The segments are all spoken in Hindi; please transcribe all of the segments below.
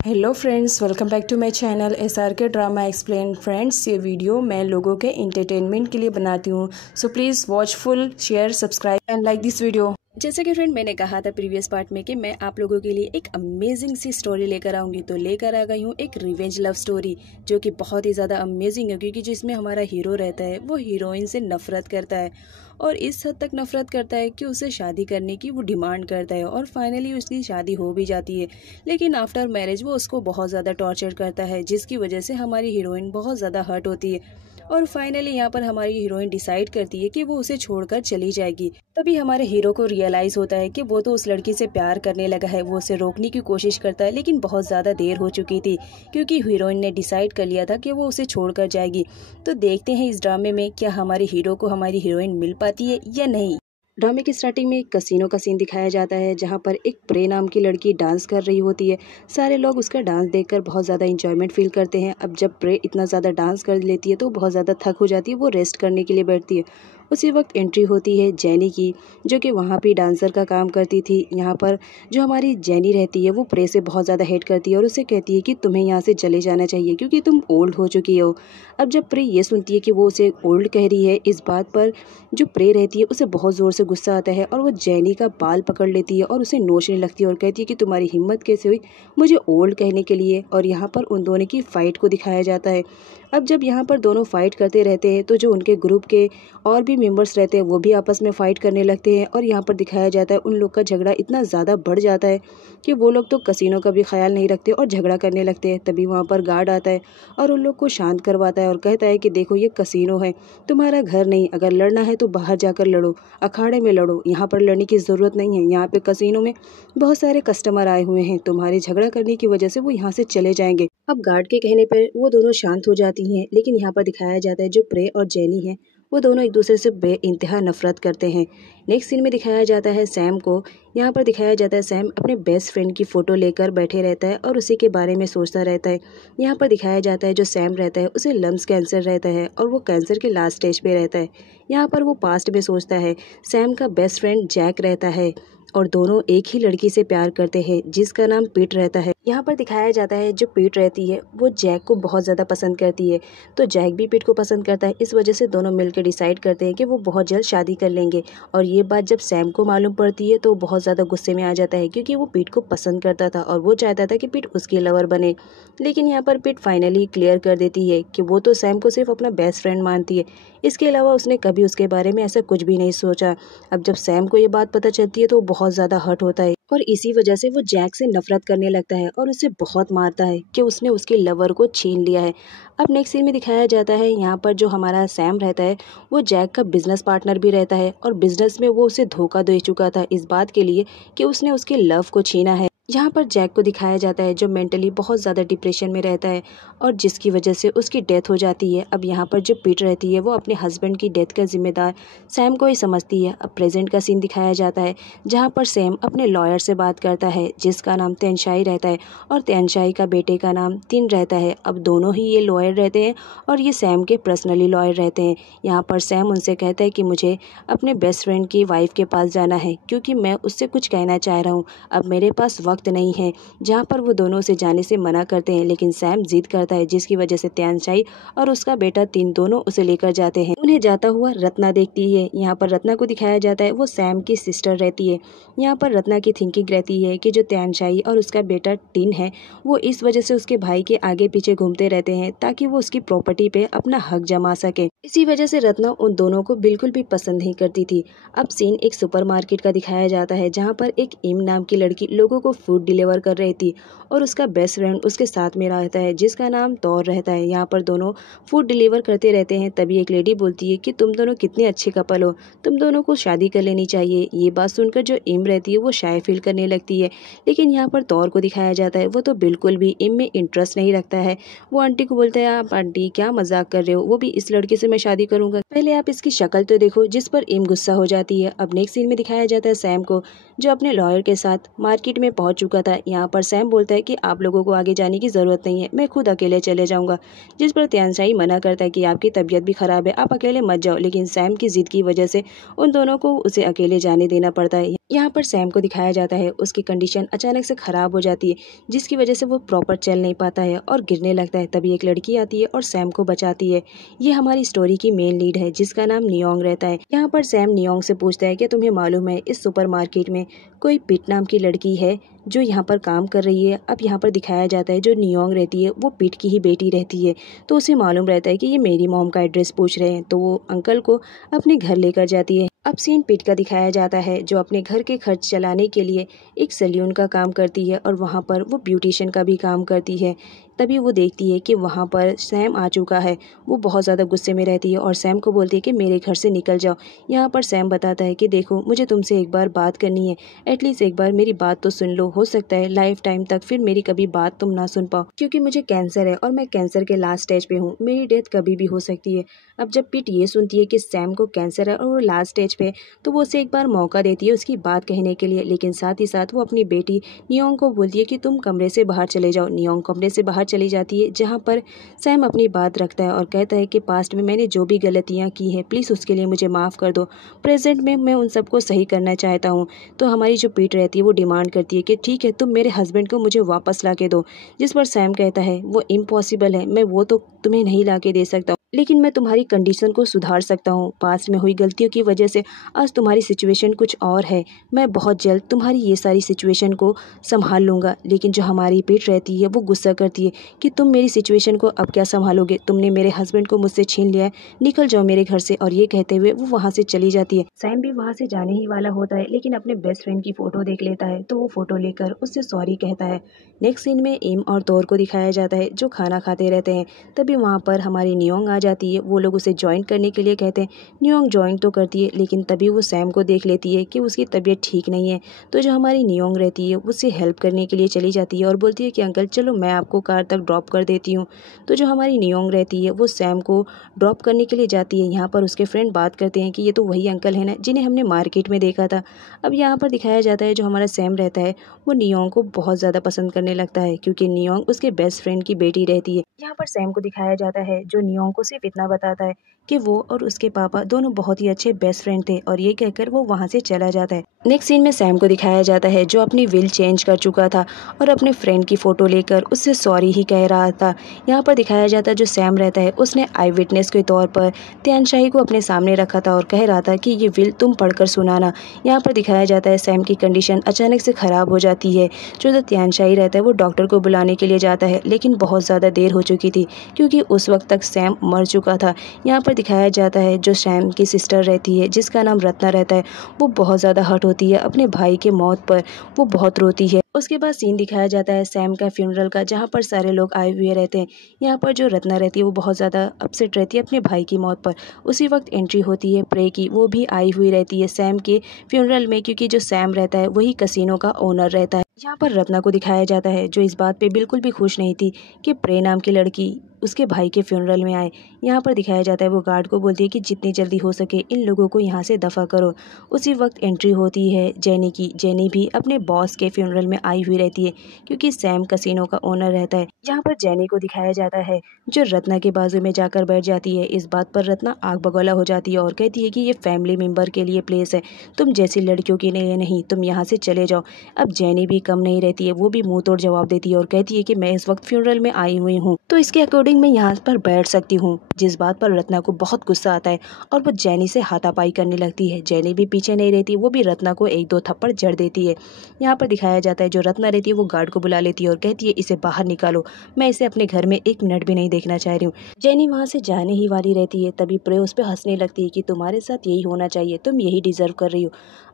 Hello friends, welcome back to my channel SRK drama explain. Friends, ये वीडियो मैं लोगों के एंटरटेनमेंट के लिए बनाती हूँ, so please watch full, share, subscribe and like this video. जैसे कि फ्रेंड मैंने कहा था प्रीवियस पार्ट में कि मैं आप लोगों के लिए एक अमेजिंग सी स्टोरी लेकर आऊँगी, तो लेकर आ गई हूँ एक रिवेंज लव स्टोरी जो कि बहुत ही ज़्यादा अमेजिंग है, क्योंकि जिसमें हमारा हीरो रहता है वो हीरोइन से नफरत करता है और इस हद तक नफरत करता है कि उसे शादी करने की वो डिमांड करता है और फाइनली उसकी शादी हो भी जाती है। लेकिन आफ्टर मैरिज वो उसको बहुत ज़्यादा टॉर्चर करता है, जिसकी वजह से हमारी हीरोइन बहुत ज़्यादा हर्ट होती है और फाइनली यहाँ पर हमारी हीरोइन डिसाइड करती है कि वो उसे छोड़कर चली जाएगी। तभी हमारे हीरो को रियलाइज होता है कि वो तो उस लड़की से प्यार करने लगा है। वो उसे रोकने की कोशिश करता है, लेकिन बहुत ज़्यादा देर हो चुकी थी, क्योंकि हीरोइन ने डिसाइड कर लिया था कि वो उसे छोड़कर जाएगी। तो देखते हैं इस ड्रामे में क्या हमारे हीरो को हमारी हीरोइन मिल पाती है या नहीं। ड्रामे की स्टार्टिंग में एक कसीनो का सीन दिखाया जाता है, जहाँ पर एक प्रे नाम की लड़की डांस कर रही होती है। सारे लोग उसका डांस देखकर बहुत ज़्यादा इंजॉयमेंट फील करते हैं। अब जब प्रे इतना ज़्यादा डांस कर लेती है तो बहुत ज़्यादा थक हो जाती है, वो रेस्ट करने के लिए बैठती है। उसी वक्त एंट्री होती है जैनी की, जो कि वहाँ भी डांसर का काम करती थी। यहाँ पर जो हमारी जैनी रहती है वो प्रे से बहुत ज़्यादा हेट करती है और उसे कहती है कि तुम्हें यहाँ से चले जाना चाहिए क्योंकि तुम ओल्ड हो चुकी हो। अब जब प्रे ये सुनती है कि वो उसे ओल्ड कह रही है, इस बात पर जो प्रे रहती है उसे बहुत ज़ोर से गुस्सा आता है और वो जैनी का बाल पकड़ लेती है और उसे नोचने लगती है और कहती है कि तुम्हारी हिम्मत कैसे हुई मुझे ओल्ड कहने के लिए। और यहाँ पर उन दोनों की फ़ाइट को दिखाया जाता है। अब जब यहाँ पर दोनों फाइट करते रहते हैं तो जो उनके ग्रुप के और भी मेंबर्स रहते हैं वो भी आपस में फ़ाइट करने लगते हैं और यहाँ पर दिखाया जाता है उन लोग का झगड़ा इतना ज़्यादा बढ़ जाता है कि वो लोग तो कसीनो का भी ख्याल नहीं रखते और झगड़ा करने लगते हैं। तभी वहाँ पर गार्ड आता है और उन लोग को शांत करवाता है और कहता है कि देखो ये कसीनो है, तुम्हारा घर नहीं, अगर लड़ना है तो बाहर जाकर लड़ो, अखाड़े में लड़ो, यहाँ पर लड़ने की ज़रूरत नहीं है। यहाँ पे कसीनो में बहुत सारे कस्टमर आए हुए हैं, तुम्हारे झगड़ा करने की वजह से वो यहाँ से चले जाएंगे। अब गार्ड के कहने पर वो दोनों शांत हो जाती हैं, लेकिन यहाँ पर दिखाया जाता है जो प्रे और जेनी है वो दोनों एक दूसरे से बेइंतहा नफरत करते हैं। नेक्स्ट सीन में दिखाया जाता है सैम को। यहाँ पर दिखाया जाता है सैम अपने बेस्ट फ्रेंड की फ़ोटो लेकर बैठे रहता है और उसी के बारे में सोचता रहता है। यहाँ पर दिखाया जाता है जो सैम रहता है उसे लंग्स कैंसर रहता है और वो कैंसर के लास्ट स्टेज पे रहता है। यहाँ पर वो पास्ट में सोचता है। सैम का बेस्ट फ्रेंड जैक रहता है और दोनों एक ही लड़की से प्यार करते हैं जिसका नाम पीट रहता है। यहाँ पर दिखाया जाता है जो पीट रहती है वो जैक को बहुत ज़्यादा पसंद करती है, तो जैक भी पीट को पसंद करता है। इस वजह से दोनों मिलकर डिसाइड करते हैं कि वो बहुत जल्द शादी कर लेंगे। और ये बात जब सैम को मालूम पड़ती है तो बहुत ज़्यादा गुस्से में आ जाता है, क्योंकि वो पीट को पसंद करता था और वो चाहता था कि पीट उसकी लवर बने। लेकिन यहाँ पर पीट फाइनली क्लियर कर देती है कि वो तो सैम को सिर्फ अपना बेस्ट फ्रेंड मानती है, इसके अलावा उसने कभी उसके बारे में ऐसा कुछ भी नहीं सोचा। अब जब सैम को ये बात पता चलती है तो वो बहुत ज़्यादा हर्ट होता है और इसी वजह से वो जैक से नफरत करने लगता है और उसे बहुत मारता है कि उसने उसके लवर को छीन लिया है। अब नेक्स्ट सीन में दिखाया जाता है यहाँ पर जो हमारा सैम रहता है वो जैक का बिजनेस पार्टनर भी रहता है और बिजनेस में वो उसे धोखा दे चुका था इस बात के लिए कि उसने उसके लव को छीना है। यहाँ पर जैक को दिखाया जाता है जो मेंटली बहुत ज़्यादा डिप्रेशन में रहता है और जिसकी वजह से उसकी डेथ हो जाती है। अब यहाँ पर जो पीट रहती है वो अपने हस्बैंड की डेथ का जिम्मेदार सैम को ही समझती है। अब प्रेजेंट का सीन दिखाया जाता है जहाँ पर सैम अपने लॉयर से बात करता है जिसका नाम तेनशाई रहता है और तेनशाई का बेटे का नाम तिन रहता है। अब दोनों ही ये लॉयर रहते हैं और ये सैम के पर्सनली लॉयर रहते हैं। यहाँ पर सैम उनसे कहता है कि मुझे अपने बेस्ट फ्रेंड की वाइफ के पास जाना है क्योंकि मैं उससे कुछ कहना चाह रहा हूँ, अब मेरे पास वक्त नहीं है। जहाँ पर वो दोनों से जाने से मना करते हैं, लेकिन सैम जिद करता है जिसकी वजह से तेनशाई और उसका बेटा तिन दोनों उसे लेकर जाते हैं। उन्हें जाता हुआ रत्ना देखती है। यहाँ पर रत्ना को दिखाया जाता है वो सैम की सिस्टर रहती है। यहाँ पर रत्ना की थिंकिंग रहती है कि जो तेनशाई और उसका बेटा टिन है वो इस वजह से उसके भाई के आगे पीछे घूमते रहते हैं ताकि वो उसकी प्रॉपर्टी पे अपना हक जमा सके। इसी वजह से रत्ना उन दोनों को बिल्कुल भी पसंद नहीं करती थी। अब सीन एक सुपरमार्केट का दिखाया जाता है जहाँ पर एक इम नाम की लड़की लोगों को फूड डिलीवर कर रही थी और उसका बेस्ट फ्रेंड उसके साथ में रहता है जिसका नाम तौर रहता है। यहाँ पर दोनों फूड डिलीवर करते रहते हैं। तभी एक लेडी बोलती है कि तुम दोनों कितने अच्छे कपल हो, तुम दोनों को शादी कर लेनी चाहिए। ये बात सुनकर जो इम रहती है वो शाय फील करने लगती है, लेकिन यहाँ पर तौर को दिखाया जाता है वो तो बिल्कुल भी इम में इंटरेस्ट नहीं रखता है। वो आंटी को बोलता है आप आंटी क्या मजाक कर रहे हो, वो भी इस लड़के से मैं शादी करूंगा, पहले आप इसकी शक्ल तो देखो, जिस पर इम गुस्सा हो जाती है। अब नेक्स्ट सीन में दिखाया जाता है सैम को जो अपने लॉयर के साथ मार्केट में पहुंच चुका था। यहाँ पर सैम बोलता है कि आप लोगों को आगे जाने की ज़रूरत नहीं है, मैं खुद अकेले चले जाऊंगा। जिस पर त्यानशाही मना करता है कि आपकी तबीयत भी ख़राब है, आप अकेले मत जाओ। लेकिन सैम की ज़िद की वजह से उन दोनों को उसे अकेले जाने देना पड़ता है। यहाँ पर सैम को दिखाया जाता है उसकी कंडीशन अचानक से ख़राब हो जाती है, जिसकी वजह से वो प्रॉपर चल नहीं पाता है और गिरने लगता है। तभी एक लड़की आती है और सैम को बचाती है। ये हमारी स्टोरी की मेन लीड है, जिसका नाम नियोंग रहता है। यहाँ पर सैम नियोंग से पूछता है कि तुम्हें मालूम है इस सुपरमार्केट में कोई पिट नाम की लड़की है जो यहाँ पर काम कर रही है। अब यहाँ पर दिखाया जाता है जो नियोंग रहती है वो पिट की ही बेटी रहती है, तो उसे मालूम रहता है कि ये मेरी मॉम का एड्रेस पूछ रहे हैं, तो वो अंकल को अपने घर लेकर जाती है। अब सीन पिट का दिखाया जाता है जो अपने घर के खर्च चलाने के लिए एक सैलून का काम करती है और वहाँ पर वो ब्यूटिशियन का भी काम करती है। तभी वो देखती है कि वहाँ पर सैम आ चुका है। वो बहुत ज़्यादा गुस्से में रहती है और सैम को बोलती है कि मेरे घर से निकल जाओ। यहाँ पर सैम बताता है कि देखो मुझे तुमसे एक बार बात करनी है, एटलीस्ट एक बार मेरी बात तो सुन लो। हो सकता है लाइफ टाइम तक फिर मेरी कभी बात तुम ना सुन पाओ, क्योंकि मुझे कैंसर है और मैं कैंसर के लास्ट स्टेज पे हूँ, मेरी डेथ कभी भी हो सकती है। अब जब पिट ये सुनती है कि सैम को कैंसर है और वो लास्ट स्टेज पे, तो वो उसे एक बार मौका देती है उसकी बात कहने के लिए। लेकिन साथ ही साथ वो अपनी बेटी नियोंग को बोलती है कि तुम कमरे से बाहर चले जाओ। नियोंग कमरे से बाहर चली जाती है, जहाँ पर सैम अपनी बात रखता है और कहता है कि पास्ट में मैंने जो भी गलतियाँ की हैं प्लीज़ उसके लिए मुझे माफ़ कर दो, प्रेजेंट में मैं उन सबको सही करना चाहता हूँ। तो हमारी जो पीट रहती है वो डिमांड करती है कि ठीक है तुम मेरे हस्बैंड को मुझे वापस ला के दो। जिस पर सैम कहता है वो इम्पॉसिबल है, मैं वो तो तुम्हें नहीं ला के दे सकता, लेकिन मैं तुम्हारी कंडीशन को सुधार सकता हूँ। पास्ट में हुई गलतियों की वजह से आज तुम्हारी सिचुएशन कुछ और है, मैं बहुत जल्द तुम्हारी ये सारी सिचुएशन को संभाल लूँगा। लेकिन जो हमारी पीठ रहती है वो गुस्सा करती है कि तुम मेरी सिचुएशन को अब क्या संभालोगे, तुमने मेरे हस्बैंड को मुझसे छीन लिया है, निकल जाओ मेरे घर से। और ये कहते हुए वो वहाँ से चली जाती है। सैम भी वहाँ से जाने ही वाला होता है, लेकिन अपने बेस्ट फ्रेंड की फ़ोटो देख लेता है, तो वो फ़ोटो लेकर उससे सॉरी कहता है। नेक्स्ट सीन में एम और तोर को दिखाया जाता है जो खाना खाते रहते हैं। तभी वहाँ पर हमारी नियोंग आ जाती है। वो लोग उसे ज्वाइन करने के लिए कहते हैं। नियोंग ज्वाइन तो करती है, लेकिन तभी वो सैम को देख लेती है कि उसकी तबीयत ठीक नहीं है। तो जो हमारी नियोंग रहती है उससे हेल्प करने के लिए चली जाती है और बोलती है कि अंकल चलो मैं आपको कार तक ड्रॉप कर देती हूँ। तो जो हमारी नियोंग रहती है वो सैम को ड्रॉप करने के लिए जाती है। यहाँ पर उसके फ्रेंड बात करते हैं कि ये तो वही अंकल है ना जिन्हें हमने मार्केट में देखा था। अब यहाँ पर दिखाया जाता है जो हमारा सैम रहता है वो नियोंग को बहुत ज़्यादा पसंद करने लगता है, क्योंकि नियोंग उसके बेस्ट फ्रेंड की बेटी रहती है। यहाँ पर सैम को दिखाया जाता है जो नियोंग को सिर्फ इतना बताता है कि वो और उसके पापा दोनों बहुत ही अच्छे बेस्ट फ्रेंड थे, और ये कहकर वो वहाँ से चला जाता है। नेक्स्ट सीन में सैम को दिखाया जाता है जो अपनी विल चेंज कर चुका था और अपने फ्रेंड की फ़ोटो लेकर उससे सॉरी ही कह रहा था। यहाँ पर दिखाया जाता है जो सैम रहता है उसने आई विटनेस के तौर पर त्यानशाही को अपने सामने रखा था और कह रहा था कि ये विल तुम पढ़कर सुनाना। यहाँ पर दिखाया जाता है सैम की कंडीशन अचानक से ख़राब हो जाती है। जो त्यानशाही रहता है वो डॉक्टर को बुलाने के लिए जाता है, लेकिन बहुत ज़्यादा देर हो चुकी थी क्योंकि उस वक्त तक सैम मर चुका था। यहाँ पर दिखाया जाता है जो सैम की सिस्टर रहती है जिसका नाम रत्ना रहता है वो बहुत ज़्यादा हर्ट होती है अपने भाई के मौत पर, वो बहुत रोती है। उसके बाद सीन दिखाया जाता है सैम का फ्यूनरल का, जहाँ पर सारे लोग आए हुए रहते हैं। यहाँ पर जो रत्ना रहती है वो बहुत ज़्यादा अपसेट रहती है अपने भाई की मौत पर। उसी वक्त एंट्री होती है प्रे की, वो भी आई हुई रहती है सैम के फ्यूनरल में, क्योंकि जो सैम रहता है वही कसिनो का ओनर रहता है। यहाँ पर रत्ना को दिखाया जाता है जो इस बात पे बिल्कुल भी खुश नहीं थी कि प्रे नाम की लड़की उसके भाई के फ्यूनरल में आए। यहाँ पर दिखाया जाता है वो गार्ड को बोलती है कि जितनी जल्दी हो सके इन लोगों को यहाँ से दफ़ा करो। उसी वक्त एंट्री होती है जेनी की। जेनी भी अपने बॉस के फ्यूनरल में आई हुई रहती है क्योंकि सैम कसिनो का ओनर रहता है। यहाँ पर जेनी को दिखाया जाता है जो रत्ना के बाजू में जाकर बैठ जाती है। इस बात पर रत्ना आग बगौला हो जाती है और कहती है कि ये फैमिली मेम्बर के लिए प्लेस है, तुम जैसी लड़कियों के लिए नहीं, तुम यहाँ से चले जाओ। अब जेनी भी कम नहीं रहती है, वो भी मुंह तोड़ जवाब देती है और कहती है कि मैं इस वक्त फ्यूनरल में आई हुई हूँ तो इसके अकॉर्डिंग मैं यहाँ पर बैठ सकती हूँ। जिस बात पर रत्ना को बहुत गुस्सा आता है और वो जेनी से हाथापाई करने लगती है। जेनी भी पीछे नहीं रहती, वो भी रत्ना को एक दो थप्पड़ जड़ देती है। यहाँ पर दिखाया जाता है जो रत्ना रहती है वो गार्ड को बुला लेती है और कहती है इसे बाहर निकालो, मैं इसे अपने घर में एक मिनट भी नहीं देखना चाह रही हूँ। जेनी वहाँ से जाने ही वाली रहती है, तभी प्रे उस पर हंसने लगती है कि तुम्हारे साथ यही होना चाहिए, तुम यही डिजर्व कर रही हो।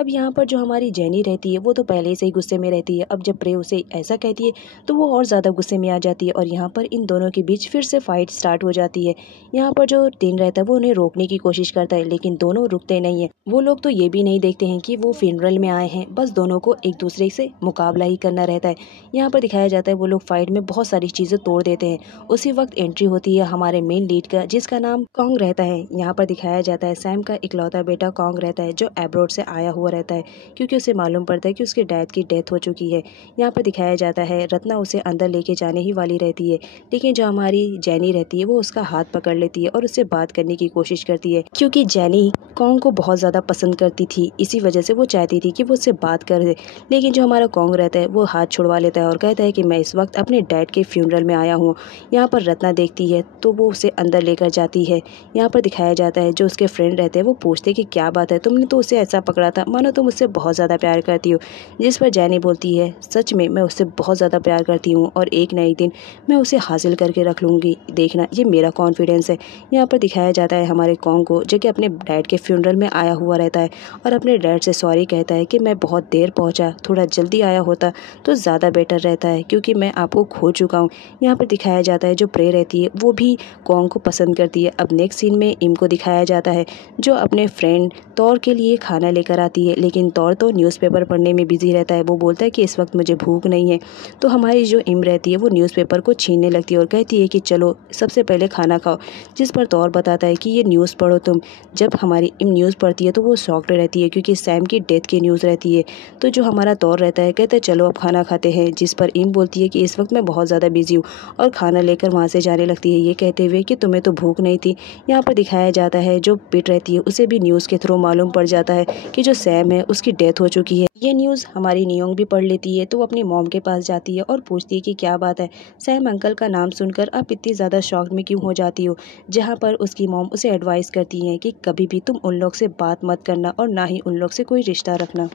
अब यहाँ पर जो हमारी जेनी रहती है वो तो पहले से ही गुस्से में रहती है। अब जब प्रे उसे ऐसा कहती है तो वो और ज़्यादा गुस्से में आ जाती है और यहाँ पर इन दोनों के बीच फिर से फाइट स्टार्ट हो जाती है। यहाँ पर जो टीन रहता है वो उन्हें रोकने की कोशिश करता है, लेकिन दोनों रुकते नहीं है। वो लोग तो ये भी नहीं देखते हैं कि वो फ्यूनरल में आए हैं, बस दोनों को एक दूसरे से मुकाबला ही करना रहता है। यहाँ पर दिखाया जाता है वो लोग फाइट में बहुत सारी चीज़ें तोड़ देते हैं। उसी वक्त एंट्री होती है हमारे मेन लीड का जिसका नाम कॉन्ग रहता है। यहाँ पर दिखाया जाता है सैम का इकलौता बेटा कॉन्ग रहता है जो एब्रोड से आया हुआ हुआ रहता है, क्योंकि उसे मालूम पड़ता है कि उसके डैड की डेथ हो चुकी है। यहाँ पर दिखाया जाता है रत्ना उसे अंदर लेके जाने ही वाली रहती है, लेकिन जो हमारी जैनी रहती है वो उसका हाथ पकड़ लेती है और उससे बात करने की कोशिश करती है, क्योंकि जैनी कॉन्ग को बहुत ज़्यादा पसंद करती थी। इसी वजह से वो चाहती थी कि वो उससे बात करे, लेकिन जो हमारा कॉन्ग रहता है वो हाथ छुड़वा लेता है और कहता है कि मैं इस वक्त अपने डैड के फ्यूनरल में आया हूँ। यहाँ पर रत्ना देखती है तो वो उसे अंदर लेकर जाती है। यहाँ पर दिखाया जाता है जो उसके फ्रेंड रहते हैं वो पूछते कि क्या बात है, तुमने तो उसे ऐसा पकड़ा था मानो तुम उससे बहुत ज़्यादा प्यार करती हो। जिस पर जैनी बोलती है सच में मैं उससे बहुत ज़्यादा प्यार करती हूँ और एक ना एक दिन मैं उसे हासिल करके रख लूँगी, देखना ये मेरा कॉन्फिडेंस है। यहाँ पर दिखाया जाता है हमारे कॉन्ग को जो कि अपने डैड के फ्यूनरल में आया हुआ रहता है और अपने डैड से सॉरी कहता है कि मैं बहुत देर पहुँचा, थोड़ा जल्दी आया होता तो ज़्यादा बेटर रहता है क्योंकि मैं आपको खो चुका हूँ। यहाँ पर दिखाया जाता है जो प्रे रहती है वो भी कॉन्ग को पसंद करती है। अब नेक्स्ट सीन में इम को दिखाया जाता है जो अपने फ्रेंड तौर के लिए खाना लेकर आती है, लेकिन तौर तो न्यूज़पेपर पढ़ने में बिजी रहता है। वो बोलता है कि इस वक्त मुझे भूख नहीं है, तो हमारी जो इम रहती है वो न्यूज़पेपर को छीनने लगती है और कहती है कि चलो सबसे पहले खाना खाओ। जिस पर तौर बताता है कि ये न्यूज़ पढ़ो तुम। जब हमारी इम न्यूज़ पढ़ती है तो वो शॉक्ड रहती है क्योंकि सैम की डेथ की न्यूज़ रहती है। तो जो हमारा तौर रहता है कहता है चलो अब खाना खाते हैं, जिस पर इम बोलती है कि इस वक्त मैं बहुत ज़्यादा बिजी हूँ और खाना लेकर वहाँ से जाने लगती है, ये कहते हुए कि तुम्हें तो भूख नहीं थी। यहाँ पर दिखाया जाता है जो पिट रहती है उसे भी न्यूज़ के थ्रू मालूम पड़ जाता है कि जो सैम है उसकी डेथ हो चुकी है। ये न्यूज़ हमारी नियोंग भी पढ़ लेती है तो वो अपनी मॉम के पास जाती है और पूछती है कि क्या बात है, सैम अंकल का नाम सुनकर आप इतनी ज़्यादा शॉक में क्यों हो जाती हो। जहाँ पर उसकी मॉम उसे एडवाइस करती है कि कभी भी तुम उन लोग से बात मत करना और ना ही उन लोग से कोई रिश्ता रखना।